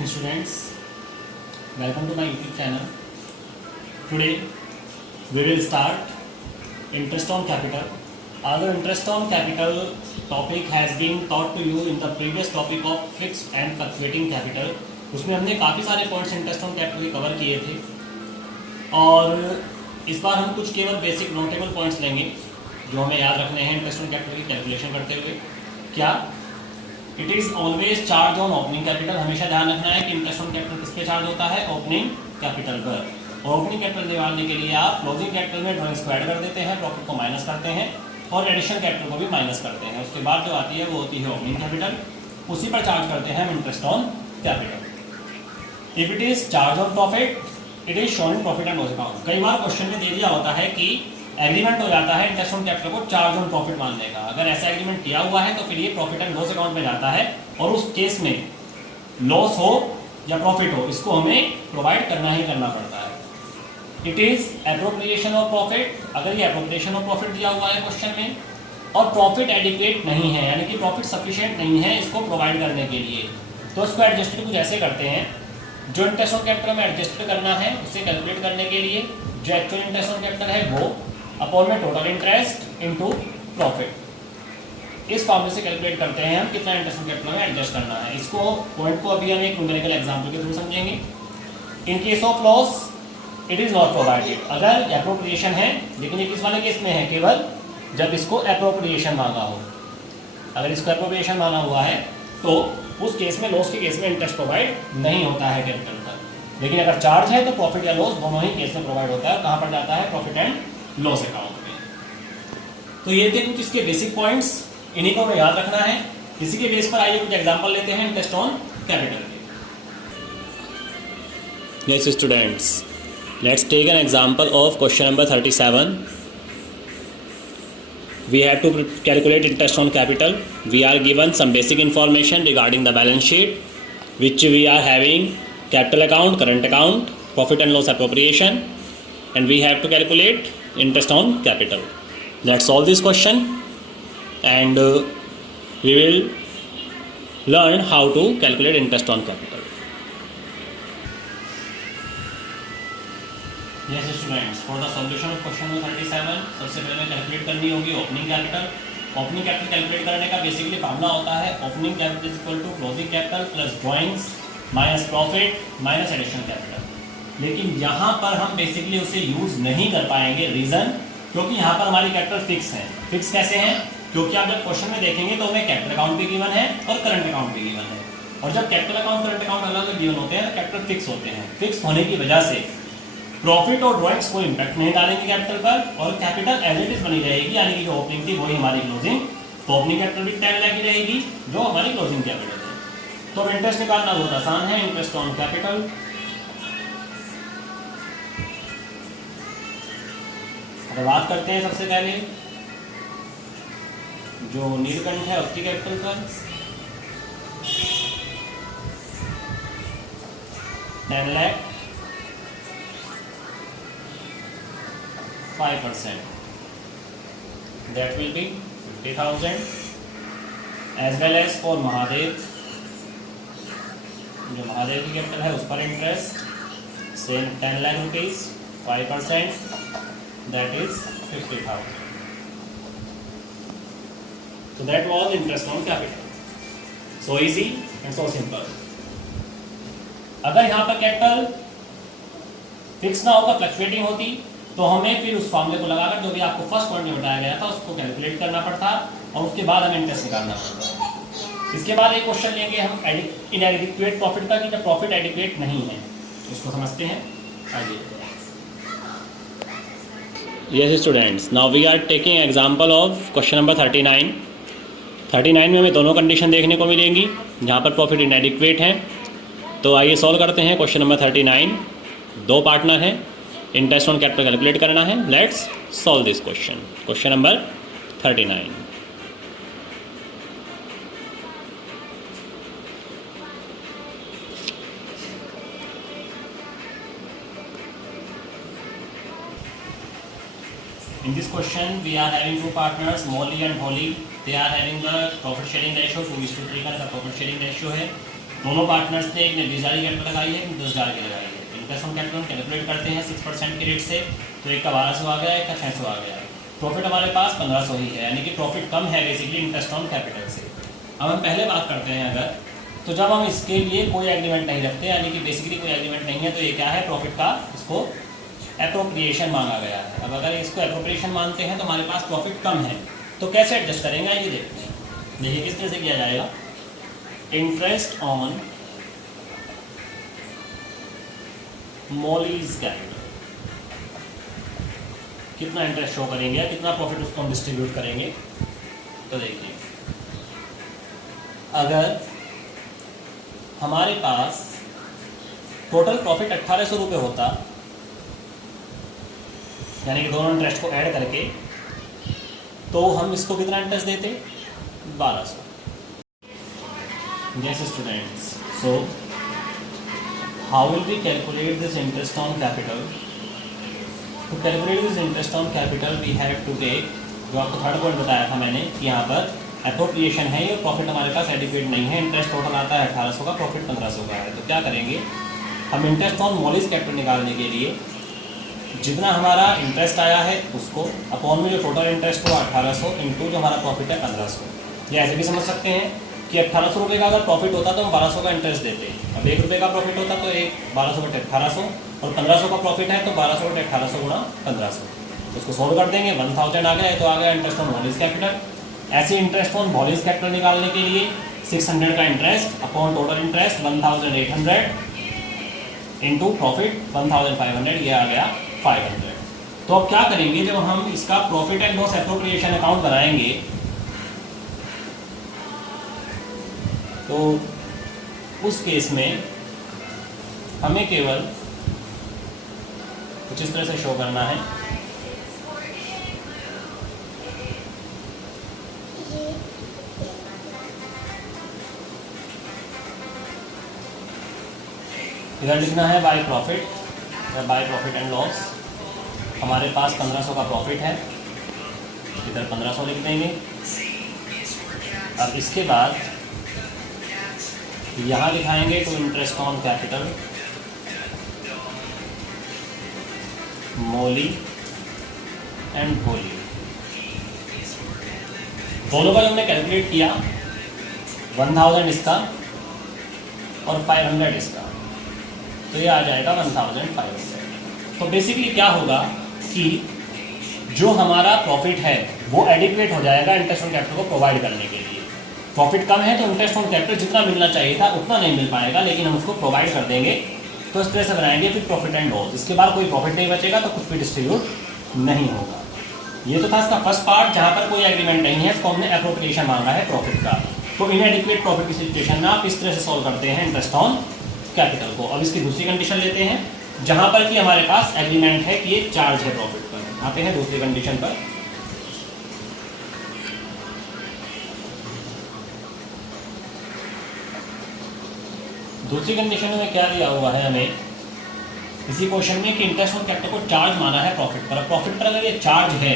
Students, welcome to my YouTube channel. Today we will start interest on capital. Our interest on capital topic has been taught to you in the previous topic of fixed and fluctuating capital. उसमें हमने काफ़ी सारे points interest on capital के cover किए थे और इस बार हम कुछ केवल बेसिक नोटेबल पॉइंट्स लेंगे जो हमें याद रखने हैं इंटरेस्ट ऑन कैपिटल की कैलकुलेशन करते हुए। क्या it is always charge on opening capital. हमेशा ध्यान रखना है कि इंटरेस्ट ऑन कैपिटल किस पे चार्ज होता है, ओपनिंग कैपिटल पर। और ओपनिंग कैपिटल निकालने के लिए आप क्लोजिंग कैपिटल में ड्राइंग्स को ऐड कर देते हैं, प्रॉफिट को माइनस करते हैं और एडिशनल कैपिटल को भी माइनस करते हैं। उसके बाद जो आती है वो होती है ओपनिंग कैपिटल, उसी पर चार्ज करते हैं हम interest on capital. If it is charge on profit it is shown in profit and loss account. कई बार क्वेश्चन में दे दिया होता है कि एग्रीमेंट हो जाता है इंटरेस्ट ऑन कैपिटल को चार्ज ऑन प्रॉफिट मानने का। अगर ऐसा एग्रीमेंट किया हुआ है तो फिर ये प्रॉफिट एंड लॉस अकाउंट में जाता है और उस केस में लॉस हो या प्रॉफिट हो इसको हमें प्रोवाइड करना ही करना पड़ता है। It is appropriation of profit. अगर ये एप्रोप्रिएशन ऑफ प्रॉफिट दिया हुआ है क्वेश्चन में और प्रॉफिट एडिक्वेट नहीं है यानी कि प्रॉफिट सफिशिएंट नहीं है इसको प्रोवाइड करने के लिए, तो इसको एडजस्ट कुछ ऐसे करते हैं। जो इंटरेस्ट ऑन कैपिटल में एडजस्ट करना है उसे कैलकुलेट करने के लिए जो एक्चुअल इंटरेस्ट ऑन कैपिटल है वो अपॉन में टोटल इंटरेस्ट इनटू प्रॉफिट, इस फॉर्मूले से कैलकुलेट करते हैं हम कितना इंटरेस्ट ऑन कैपिटल में एडजस्ट करना है। इसको पॉइंट को अभी हम एक न्यूमेरिकल एग्जांपल के थ्रू समझेंगे। In case of loss it is not provided. अगर एप्रोप्रिएशन है, लेकिन ये किस वाले केस में है, केवल जब इसको एप्रोप्रिएशन मांगा हो। अगर इसको एप्रोप्रिएशन माना हुआ है तो उस केस में, लॉस के केस में इंटरेस्ट प्रोवाइड नहीं होता है कैपिटल पर। लेकिन अगर चार्ज है तो प्रॉफिट या लॉस दोनों ही केस में प्रोवाइड होता है। कहाँ पर जाता है, प्रॉफिट एंड लॉस अकाउंट में। तो ये थे कुछ इसके बेसिक पॉइंट्स, इन्हीं को हमें याद रखना है। इसी के बेस पर आइए कुछ एग्जांपल लेते हैं इंटरेस्ट ऑन कैपिटल के। Yes students, let's take an example of question number 37. We have to calculate interest on capital. We are given some basic information regarding the balance sheet, which we are having capital account, current account, profit and loss appropriation, and we have to calculate interest on capital. Let's solve this question and we will learn how to calculate interest on capital. Yes students, for the solution of question number 37 सबसे पहले calculate करनी होगी opening capital. Opening capital calculate करने का basically formula होता है opening capital is equal to closing capital plus drawings minus profit minus additional capital. लेकिन यहाँ पर हम बेसिकली उसे यूज नहीं कर पाएंगे। रीजन, क्योंकि यहाँ पर हमारी कैपिटल फिक्स है। फिक्स कैसे हैं, क्योंकि आप जब क्वेश्चन में देखेंगे तो हमें कैपिटल अकाउंट भी गिवन है और करंट अकाउंट भी गिवन है। और जब कैपिटल अकाउंट करंट अकाउंट अलग गिवन होते हैं तो कैपिटल फिक्स होते हैं। फिक्स होने की वजह से प्रॉफिट और ड्रॉइंग्स को इम्पैक्ट नहीं डालेंगे कैपिटल पर और कैपिटल एज इट इज बनी रहेगी, यानी कि जो ओपनिंग थी वही हमारी क्लोजिंग। तो ओपनिंग कैपिटल भी 10 लाख की रहेगी जो हमारी क्लोजिंग कैपिटल है। तो इंटरेस्ट निकालना बहुत आसान है, इंटरेस्ट ऑन कैपिटल। अगर बात करते हैं सबसे पहले जो नीलकंठ है उसकी कैपिटल पर 10 lakh 5%, that will be 50,000, as well as for Mahadev, जो महादेव की कैपिटल है उस पर interest same 10 lakh rupees 5%, that is 50,000. So that was interest on capital. So easy and so simple. अगर यहाँ पर कैपिटल फिक्स ना होकर फ्लक्चुएटिंग होती तो हमें फिर उस फॉर्मूले को लगाकर जो भी आपको फर्स्ट पॉइंट में बताया गया था उसको कैलकुलेट करना पड़ता और उसके बाद हमें इंटरेस्ट निकालना पड़ता। इसके बाद एक क्वेश्चन लेंगे हम इनएडिक्वेट प्रॉफिट का, कि जब प्रॉफिट एडिक्वेट नहीं है। इसको समझते हैं आगे। Yes students, now we are taking example of question number 39. 39 में हमें दोनों कंडीशन देखने को मिलेंगी जहाँ पर प्रॉफिट इनएडिक्वेट है। तो आइए सॉल्व करते हैं क्वेश्चन नंबर 39। दो पार्टनर है, इंटरेस्ट ऑन कैपिटल कैलकुलेट करना है। Let's solve this question. Question number 39। In this question, we are having two partners, Molly and Holly. They are having the profit sharing ratio 2:3 का profit sharing ratio है. दोनों partners ने, एक ने 20,000 की capital लगाई है, एक ने 10,000 की लगाई है. इंटरेस्ट ऑन कैपिटल कैलकुलेट करते हैं 6% के रेट से, तो एक का 1200 आ गया, एक का 600 आ गया. प्रॉफिट हमारे पास 1500 ही है, यानी कि प्रॉफिट कम है बेसिकली इंटरेस्ट ऑन कैपिटल से. अब हम पहले बात करते हैं अगर, तो जब हम इसके लिए कोई एग्रीमेंट नहीं रखते, यानी कि बेसिकली कोई एग्रीमेंट नहीं है, तो ये क्या है, प्रॉफिट का इसको एप्रोप्रिएशन मांगा गया है. अब अगर इसको एप्रोप्रिएशन मानते हैं तो हमारे पास प्रॉफिट कम है, तो कैसे एडजस्ट करेंगे ये देखते हैं. देखिए किस तरह से किया जाएगा. इंटरेस्ट ऑन मॉलीज कैपिटल, कितना इंटरेस्ट शो करेंगे, कितना प्रॉफिट उसको हम डिस्ट्रीब्यूट करेंगे. तो देखिए अगर हमारे पास टोटल प्रॉफिट 1800 रुपये होता, यानी कि दोनों इंटरेस्ट को ऐड करके, तो हम इसको कितना इंटरेस्ट देते, 1200. Yes students, so how will we calculate this interest on capital. To calculate this interest on capital we have to take, जो आपको थर्ड पॉइंट बताया था मैंने कि यहाँ पर एप्रोप्रिएशन है, ये प्रॉफिट हमारे पास एडिक्वेट नहीं है. इंटरेस्ट टोटल आता है 1800 का, प्रॉफिट 1500 का है. तो क्या करेंगे हम, इंटरेस्ट ऑन मॉलीज कैपिटल निकालने के लिए जितना हमारा इंटरेस्ट आया है उसको अपॉन में जो टोटल इंटरेस्ट हुआ 1800 इंटू जो हमारा प्रॉफिट है 1500. या ऐसे भी समझ सकते हैं कि 1800 रुपये का अगर प्रॉफिट होता तो हम 1200 का इंटरेस्ट देते. अब 1 रुपये का प्रॉफिट होता तो 1200 बटे 1800, और 1500 का प्रॉफिट है तो 1200 बटे 1800 गुणा 1500. उसको सोल्व कर देंगे, 1000 आ गया, तो आ गया इंटरेस्ट ऑन मॉलीज कैपिटल. ऐसे इंटरेस्ट ऑन मॉलीज कैपिटल निकालने के लिए 600 का interest upon total interest 1800 into profit 1500, ये आ गया 500. तो अब क्या करेंगे, जब हम इसका profit and loss appropriation account बनाएंगे तो उस केस में हमें केवल कुछ इस तरह से शो करना है. इधर लिखना है बाय प्रॉफिट या बाय प्रॉफिट एंड लॉस. हमारे पास 1500 का प्रॉफिट है, इधर 1500 लिख देंगे. अब इसके बाद यहाँ दिखाएंगे to interest on capital Moli and Bholi. दोनों का जो हमने कैलकुलेट किया, 1000 इसका और 500 इसका, तो ये आ जाएगा 1500. तो बेसिकली क्या होगा कि जो हमारा प्रॉफिट है वो एडिक्वेट हो जाएगा इंटरेस्ट ऑन कैपिटल को प्रोवाइड करने के लिए. प्रॉफिट कम है तो इंटरेस्ट ऑन कैपिटल जितना मिलना चाहिए था उतना नहीं मिल पाएगा, लेकिन हम उसको प्रोवाइड कर देंगे. तो इस तरह से बनाएंगे फिर प्रॉफिट एंड लॉस. इसके बाद कोई प्रॉफिट नहीं बचेगा तो कुछ भी डिस्ट्रीब्यूट नहीं होगा. ये तो था इसका फर्स्ट पार्ट, जहाँ पर कोई एग्रीमेंट नहीं है, इसको हमने एप्रोप्रिएशन मांगा है प्रॉफिट का. तो इनएडिक्वेट प्रॉफिट की सिचुएशन में आप इस तरह से सॉल्व करते हैं इंटरेस्ट ऑन कैपिटल को. अब इसकी दूसरी कंडीशन लेते हैं, जहाँ पर कि हमारे पास एग्रीमेंट है कि ये चार्ज है प्रॉफिट पर. आते हैं दूसरी कंडीशन पर. दूसरी कंडीशन में क्या दिया हुआ है हमें इसी क्वेश्चन में कि इंटरेस्ट ऑन कैपिटल को चार्ज माना है प्रॉफिट पर. प्रॉफिट पर अगर ये चार्ज है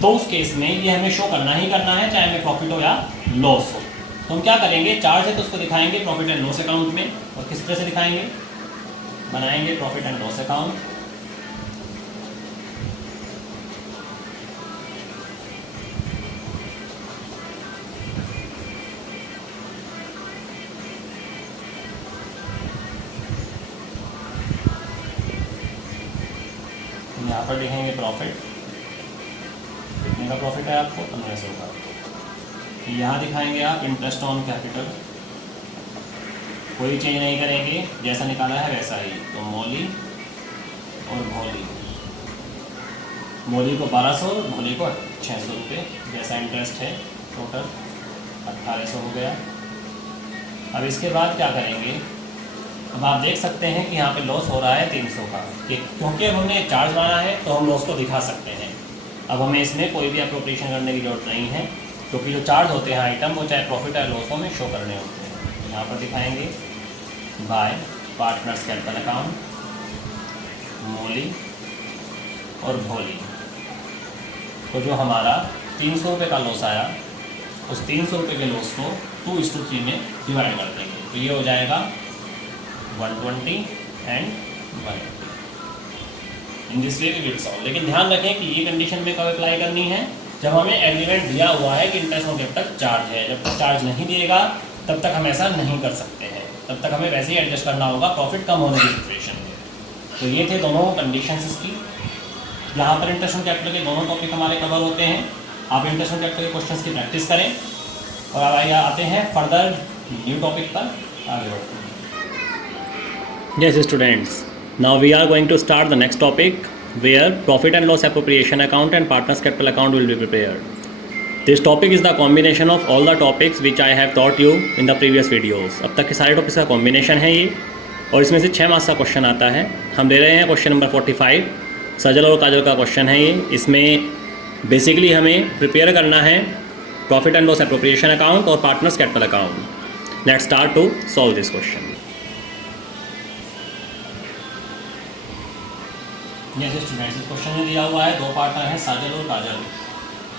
तो उस केस में ये हमें शो करना ही करना है, चाहे हमें प्रॉफिट हो या लॉस हो. तो हम क्या करेंगे, चार्ज है तो उसको दिखाएंगे प्रॉफिट एंड लॉस अकाउंट में. और किस तरह से दिखाएंगे, बनाएंगे प्रॉफिट एंड लॉस अकाउंट. यहाँ पर लिखेंगे प्रॉफिट, कितने का प्रॉफिट है आपको, 1500 का. यहाँ दिखाएंगे आप इंटरेस्ट ऑन कैपिटल, कोई चेंज नहीं करेंगे, जैसा निकाला है वैसा ही. तो मोली और भोली, मोली को 1200, भोली को 600 रुपये, जैसा इंटरेस्ट है टोटल 1800 हो गया. अब इसके बाद क्या करेंगे, अब आप देख सकते हैं कि यहाँ पे लॉस हो रहा है 300 का, क्योंकि अब हमने चार्ज माना है तो हम लॉस को दिखा सकते हैं. अब हमें इसमें कोई भी एप्रोप्रिएशन करने की जरूरत नहीं है, क्योंकि जो चार्ज होते हैं आइटम वो चाहे प्रॉफिट या लॉस में शो करने होते हैं. यहाँ पर दिखाएंगे बाय पार्टनर्स कैपिटल अकाउंट मोली और भोली. तो जो हमारा 300 रुपये का लॉस आया, उस 300 रुपये के लॉस को 2:3 में डिवाइड कर देंगे, तो ये हो जाएगा 120 and 180। In this way we will solve. लेकिन ध्यान रखें कि ये कंडीशन में कब अप्लाई करनी है, जब हमें एग्रीमेंट दिया हुआ है कि इंटरेस्ट ऑन कैपिटल चार्ज है। जब तक चार्ज नहीं दिएगा तब तक हम ऐसा नहीं कर सकते हैं, तब तक हमें वैसे ही एडजस्ट करना होगा प्रॉफिट कम होने की सिचुएशन में। तो ये थे दोनों कंडीशंस इसकी। यहाँ पर इंटरेस्ट ऑन कैपिटल के दोनों टॉपिक हमारे कवर होते हैं। आप इंटरेस्ट ऑन कैपिटल के क्वेश्चंस की प्रैक्टिस करें और अब आते हैं फर्दर न्यू टॉपिक पर आगे बढ़ते हैं। Yes, students. Now we are going to start the next topic where profit and loss appropriation account and partners capital account will be prepared. This topic is the combination of all the topics which I have taught you in the previous videos. अब तक के सारे topics का combination है ये, और इसमें से 6 मार्क्स का क्वेश्चन आता है। हम दे रहे हैं क्वेश्चन नंबर 45, सजल और काजल का क्वेश्चन है ये। इसमें बेसिकली हमें प्रिपेयर करना है profit and loss appropriation account और partners capital account. Let's start to solve this question. जैसे स्टूडेंट्स, इस क्वेश्चन में दिया हुआ है दो पार्टनर हैं साजल और काजल।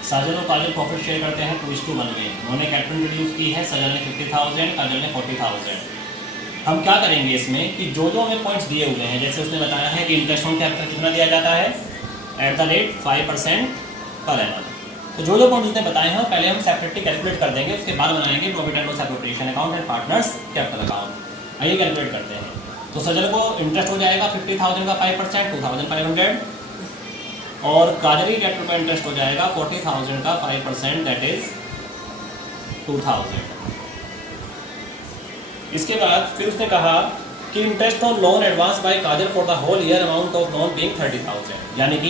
साजल और काजल प्रॉफिट शेयर करते हैं 2:1 में। उन्होंने कैपिटल रिड्यूस की है, साजल ने 50,000, काजल ने 40,000। हम क्या करेंगे इसमें कि जो जो हमें पॉइंट्स दिए हुए हैं, जैसे उसने बताया है कि इंटरेस्ट ऑन कैपिटल कितना दिया जाता है at the rate 5% per annum. तो जो जो पॉइंट्स उसने बताए हैं पहले हम सेपरेटली कैलकुलेट कर देंगे, उसके बाद बनाएंगे profit and loss appropriation account and partners capital account. आइए कैलकुलेट करते हैं। तो सजल को इंटरेस्ट हो जाएगा 50,000 का 5% 2,500, और काजल की कैपिटल का इंटरेस्ट हो जाएगा 40,000 का 5% दैट इज 2,000। इसके बाद फिर उसने कहा कि interest on loan advance by Kajal for the whole year amount of loan being 30,000, यानी कि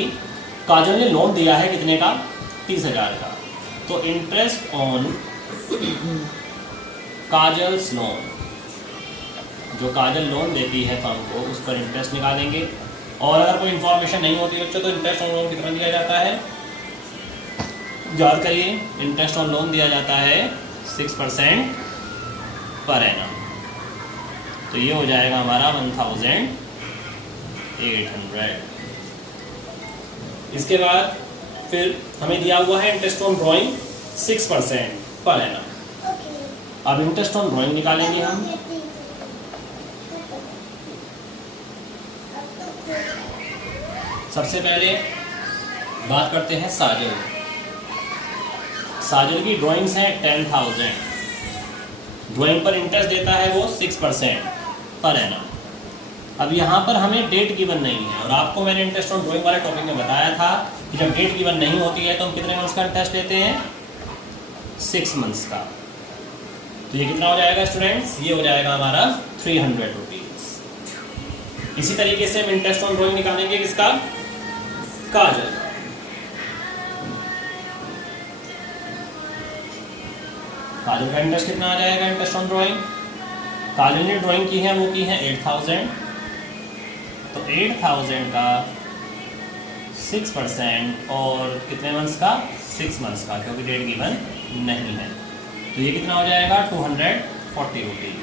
काजल ने लोन दिया है कितने का, 30,000 का। तो इंटरेस्ट ऑन काजल्स लोन, जो काजल लोन देती है फर्म को, उस पर इंटरेस्ट निकालेंगे। और अगर कोई इन्फॉर्मेशन नहीं होती बच्चों तो इंटरेस्ट ऑन लोन कितना दिया जाता है, याद करिए, इंटरेस्ट ऑन लोन दिया जाता है 6% पर एनम। तो ये हो जाएगा हमारा 1,800। इसके बाद फिर हमें दिया हुआ है interest on drawing 6% per annum. अब इंटरेस्ट ऑन ड्राइंग निकालेंगे हम। सबसे पहले बात करते हैं साजल। साजल की ड्राइंग्स हैं 10,000। ड्राइंग पर इंटरेस्ट देता है वो 6% पर एनम। अब यहाँ पर हमें डेट गिवन नहीं है, और आपको मैंने इंटरेस्ट ऑन ड्राइंग वाले टॉपिक में बताया था कि जब डेट गिवन नहीं होती है तो हम कितने मंथ्स का इंटरेस्ट लेते हैं, 6 मंथ्स का। तो ये कितना हो जाएगा स्टूडेंट्स, ये हो जाएगा हमारा 300 रुपीज़। इसी तरीके से हम इंटरेस्ट ऑन ड्राइंग निकालेंगे किसका, काजल। काजल का इंटरेस्ट कितना आ जाएगा इंटरेस्ट ऑन ड्राइंग, काजल ने ड्राइंग की है वो की है 8,000। तो 8,000 का 6% और कितने मंथ्स का, 6 मंथ्स का, क्योंकि डेट गिवन नहीं है। तो ये कितना हो जाएगा 240 रुपीज़।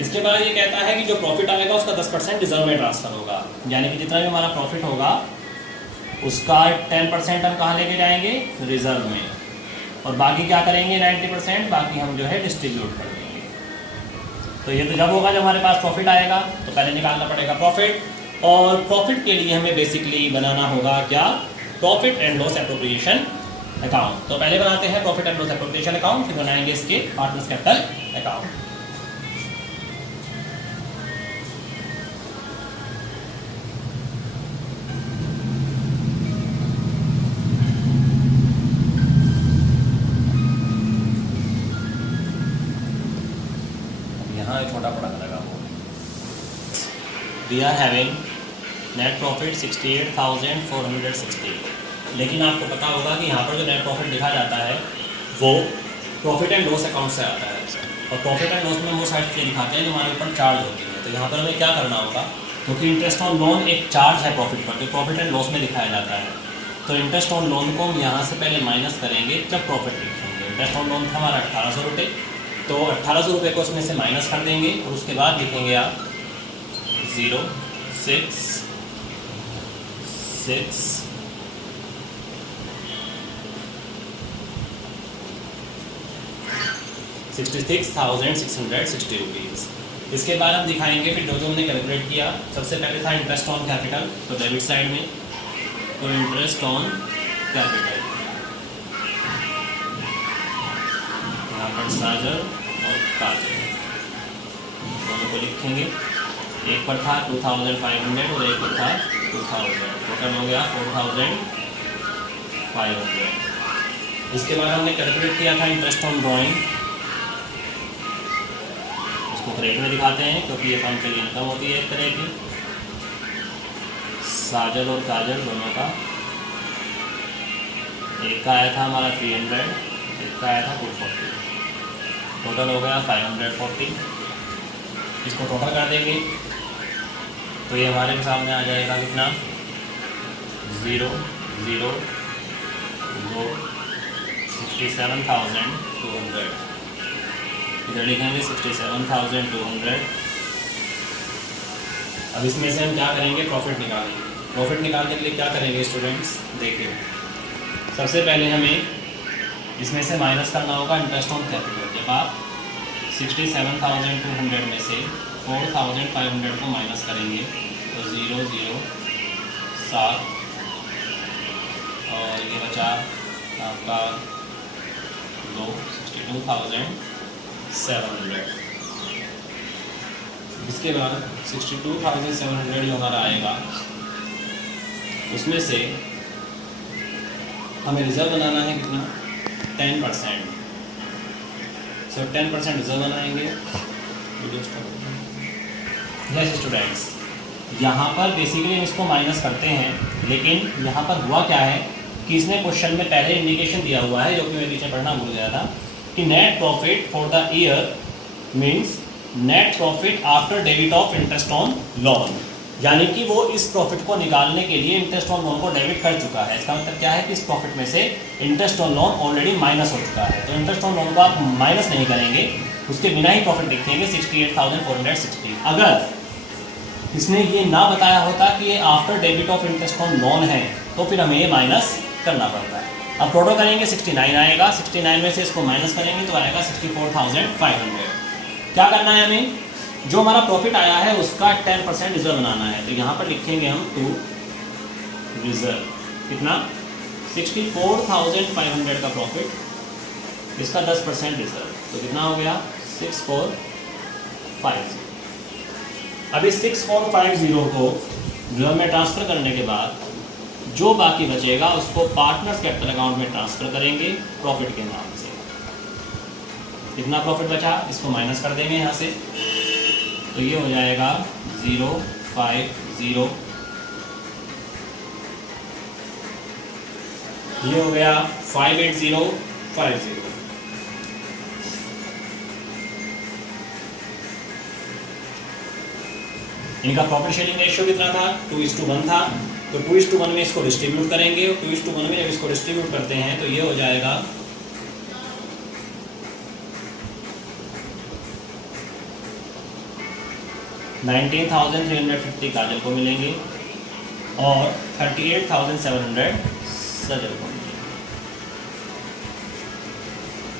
इसके बाद ये कहता है कि जो प्रॉफिट आएगा उसका 10% रिजर्व में ट्रांसफर होगा, यानी कि जितना भी हमारा प्रॉफिट होगा उसका 10% हम कहाँ लेके जाएंगे, रिजर्व में, और बाकी क्या करेंगे 90% बाकी हम जो है डिस्ट्रीब्यूट कर देंगे। तो ये तो जब होगा जब हमारे पास प्रॉफिट आएगा, तो पहले निकालना पड़ेगा प्रॉफिट, और प्रॉफिट के लिए हमें बेसिकली बनाना होगा क्या, profit and loss appropriation account. तो पहले बनाते हैं profit and loss appropriation account, फिर बनाएंगे इसके पार्टनर्स कैपिटल अकाउंट। छोटा पड़ा लगा वो। We are having net profit 68,460, लेकिन आपको पता होगा कि यहाँ पर जो नेट प्रॉफिट लिखा जाता है वो प्रॉफिट एंड लॉस अकाउंट से आता है, और प्रॉफिट एंड लॉस में वो साइड से दिखाते हैं जो हमारे ऊपर चार्ज होती है। तो यहाँ पर हमें क्या करना होगा, क्योंकि इंटरेस्ट ऑन लोन एक चार्ज है प्रॉफिट पर, जो प्रॉफिट एंड लॉस में दिखाया जाता है। तो इंटरेस्ट ऑन लोन को हम यहाँ से पहले माइनस करेंगे जब प्रॉफिट लिखेंगे। इंटरेस्ट ऑन लोन था हमारा 1,800 रुपये, तो 1,800 रुपये को उसमें से माइनस कर देंगे, और उसके बाद लिखेंगे आप 0, 6, 6, 66,660 रुपीज़। इसके बाद हम दिखाएंगे फिर जो हमने कैलकुलेट किया। सबसे पहले था इंटरेस्ट ऑन कैपिटल, तो डेबिट साइड में, तो इंटरेस्ट ऑन कैपिटल यहाँ पर साजल और काजल दोनों को लिखेंगे। एक पर था 2,500 और एक पर था 2,000, टोटल हो गया 4,500। इसके बाद हमने कैलकुलेट किया था इंटरेस्ट ऑन ड्राइंग, इसको क्रेडिट में दिखाते हैं क्योंकि ये फर्म के लिए इनकम होती है एक तरह की। साजल और काजल दोनों का, एक का आया था हमारा 300, एक का आया था 240, टोटल हो गया 540। इसको टोटल कर देंगे तो ये हमारे सामने आ जाएगा कितना, 0 0 2 67,200। इधर लिखेंगे 67,200। अब इसमें से हम क्या करेंगे, प्रॉफिट निकालेंगे। प्रॉफिट निकालने के लिए क्या करेंगे स्टूडेंट्स, देखिए सबसे पहले हमें इसमें से माइनस करना होगा इंटरेस्ट ऑन कैपिटल। जब आप 67,200 में से 4,500 को माइनस करेंगे तो 0 0 7 और ये बचा आपका 62,700। इसके बाद 62,700 जो हमारा आएगा उसमें से हमें रिजर्व बनाना है कितना, 10%। सो 10% रिजर्व बनाएंगे। जैसे स्टूडेंट्स यहाँ पर बेसिकली हम इसको माइनस करते हैं, लेकिन यहाँ पर हुआ क्या है कि इसने क्वेश्चन में पहले इंडिकेशन दिया हुआ है जो कि मैं पीछे पढ़ना भूल गया था कि net profit for the year means net profit after debit of interest on loan, यानी कि वो इस प्रॉफिट को निकालने के लिए इंटरेस्ट ऑन लोन को डेबिट कर चुका है। इसका मतलब क्या है कि इस प्रॉफिट में से interest on loan already minus हो चुका है। तो इंटरेस्ट ऑन लोन को आप माइनस नहीं करेंगे, उसके बिना ही प्रॉफिट लिखेंगे 68,460। अगर इसने ये ना बताया होता कि ये after debit of interest on loan है तो फिर हमें ये माइनस करना पड़ता है। अब टोटल करेंगे 69 आएगा, 69 में से इसको माइनस करेंगे तो आएगा 64,500। क्या करना है हमें, जो हमारा प्रॉफिट आया है उसका 10% रिजर्व बनाना है। तो यहाँ पर लिखेंगे हम टू रिजर्व, कितना 64,500 का प्रॉफिट, इसका 10% रिजर्व, तो कितना हो गया 6450। अब इस 6450 को रिजर्व में ट्रांसफ़र करने के बाद जो बाकी बचेगा उसको पार्टनर्स कैपिटल अकाउंट में ट्रांसफ़र करेंगे प्रॉफिट के नाम से। कितना प्रॉफिट बचा, इसको माइनस कर देंगे यहाँ से, तो ये हो जाएगा 050, ये हो गया 58050। इनका प्रॉफिट शेयरिंग रेशियो कितना था, 2:1 था। तो 2:1 में इसको डिस्ट्रीब्यूट करेंगे, 2:1 में जब इसको डिस्ट्रीब्यूट करते हैं तो ये हो जाएगा 19,350 काजल को मिलेंगे और 38,700 सजल को मिलेंगे।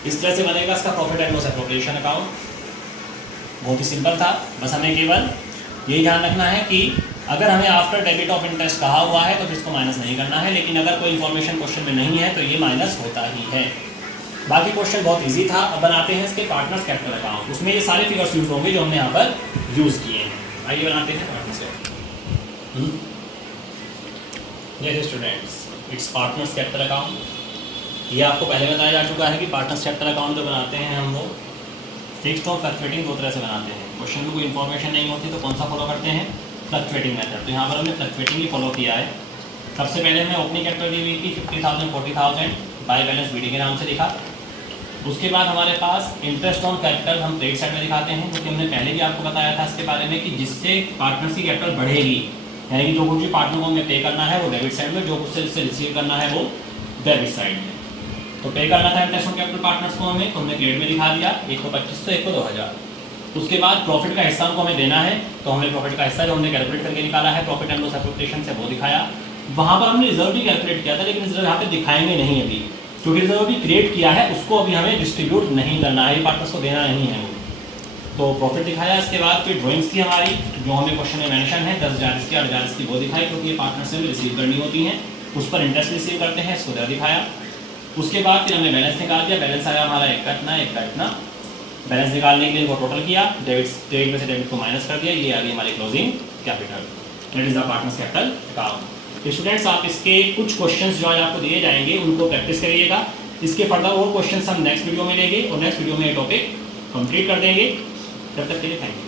इस तरह से बनेगा इसका profit and loss appropriation account. बहुत ही सिंपल था, बस हमें केवल यही ध्यान रखना है कि अगर हमें आफ्टर डेबिट ऑफ इंटरेस्ट कहा हुआ है तो फिर इसको माइनस नहीं करना है, लेकिन अगर कोई इन्फॉर्मेशन क्वेश्चन में नहीं है तो ये माइनस होता ही है। बाकी क्वेश्चन बहुत इजी था। अब बनाते हैं इसके पार्टनर्स कैपिटल अकाउंट, उसमें ये सारे फिगर्स यूज होंगे जो हमने यहाँ पर यूज़ किए हैं। आइए बनाते हैं पार्टनर्स कैपिटल। जैसे students it's partners capital account, ये आपको पहले बताया जा चुका है कि पार्टनर्स कैपिटल अकाउंट जो बनाते हैं हम वो फिक्स्ड और फ्लक्चुएटिंग दो तरह से बनाते हैं। क्वेश्चन में कोई इन्फॉर्मेशन नहीं होती तो कौन सा फॉलो करते हैं, फ्लक्चुएटिंग मेथड। तो यहाँ पर हमने फ्लक्चुएटिंग ही फॉलो किया है। सबसे पहले हमें ओपनिंग कैपिटल दी हुई थी 50,000 40,000 बाय बैलेंस बीडी के नाम से लिखा। उसके बाद हमारे पास इंटरेस्ट ऑन कैपिटल हम क्रेडिट साइड में दिखाते हैं, क्योंकि हमने पहले भी आपको बताया था इसके बारे में कि जिससे पार्टनर्स की कैपिटल बढ़ेगी, यानी कि जो कुछ भी पार्टनर को हमें पे करना है वो डेबिट साइड में, जो कुछ से जिससे रिसीव करना है वो डेबिट साइड में। तो पे करना था इंटरेस्ट ऑन कैपिटल पार्टनर्स को हमें, तो हमने क्रेडिट में दिखा दिया, एक को 2500 एक को 2000। उसके बाद प्रॉफिट का हिस्सा हमको हमें देना है, तो हमें प्रॉफिट का हिस्सा जो हमने कैलकुलेट करके निकाला है प्रॉफिट एंड लॉस एप्रोप्रिएशन से वो दिखाया। वहाँ पर हमने रिजर्व भी कैलकुलेट किया था, लेकिन रिजर्व यहाँ पे दिखाएंगे नहीं अभी, क्योंकि जो भी क्रिएट किया है उसको अभी हमें डिस्ट्रीब्यूट नहीं करना है, पार्टनर्स को देना नहीं है। तो प्रॉफिट दिखाया, इसके बाद फिर ड्राइंग्स थी हमारी जो हमें क्वेश्चन में मेंशन है 10,000 इसकी 8,000 इसकी वो दिखाई, क्योंकि ये पार्टनर से हमें रिसीव करनी होती हैं, उस पर इंटरेस्ट रिसीव करते हैं, इसको दिखाया। उसके बाद फिर हमने बैलेंस निकाल दिया, बैलेंस आया हमारा एक का इतना। बैलेंस निकालने के लिए इनको टोटल किया, डेबिट में से डेबिट को माइनस कर दिया, ये आ गई हमारी closing capital, that is the partners capital account. Students आप इसके कुछ क्वेश्चंस जो आज आपको दिए जाएंगे उनको प्रैक्टिस करिएगा। इसके फर्दर और क्वेश्चंस हम नेक्स्ट वीडियो में लेंगे और नेक्स्ट वीडियो में ये टॉपिक कंप्लीट कर देंगे। तब तक के लिए थैंक यू।